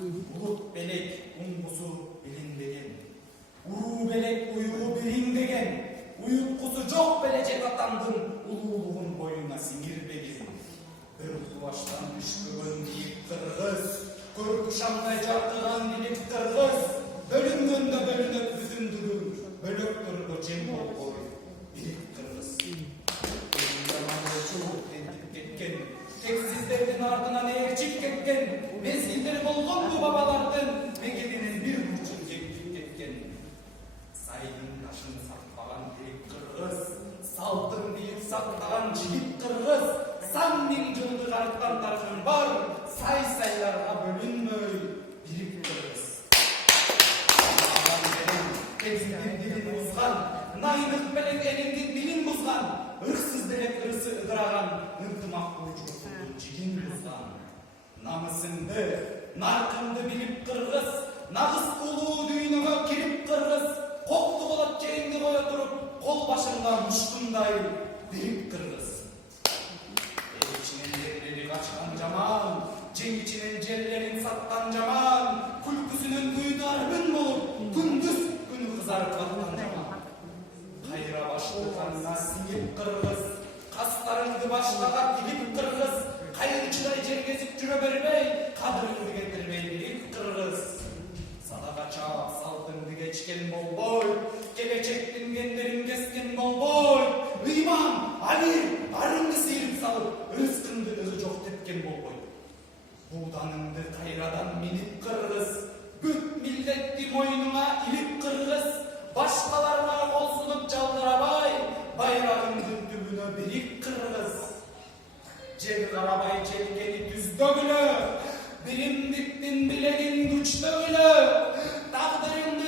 Bulut belek umkusu bilinbegen, uru belek uyuğu bilinbegen, uyutkusu çok belecek atandın, ululuğun boyuna sinirбегин. Bir kuvaştan düşkün deyip kırgız, körkuşamda jartıgan bilip kırgız, bölüngönde bölünüp büzündürür, bölöktür öçen bolboy, bilip kırgız. Zamanı çok tentip ketken, teksizlerden ardına erçip ketken, mezgilleri bolgon bu babalardan, megedinin bir burçun çekip ketken. Sayının taşını sakpagan bilip kırgız, saltın deyip saklagan jigit kırgız, san ming жылдык арттан таркан бар, say-saylarga bölünmöy, bilip kırgız. Tepsinin dilin buzgan, naylık belek elindin dilin buzgan, ırksız belek ırsı ıdıragan, ıntımak boyçuluğun jigin buzgan. Namısındı, narkındı bilip kırgız, nağız uluğu düğünüme kirip kırgız, koktu bolap keyindi koya turup, kol başında muşkunday bilip kırgız. Kaçkan caman, ceng içinin cellerin sattan caman, kulkusünün duydu arbın bulup, gündüz günü kızar kattan caman. Kayra başlı kanına sinip kırgız, kaslarındı başlaga gidip kırgız, kayırçıları cergezip cüre bermey, kadrındı getirmey bilip kırgız. Sadaka çağ saltındı geçken bol boy, gelecektin genlerin kesken bol boy, iman, Ali, arındı sıyırıp salıp, rızkındı özü çok tepken bol boy. Buğdanındı kayradan minip kırgız, güt milletti moynuna ilip kırgız, başkalarına kolsunup çaldıramay, bayrağındın tübüne birik kırgız. Cel karabay çelkeni düz dögülü, bilim diktin bilegin güç dögülü, tağdırın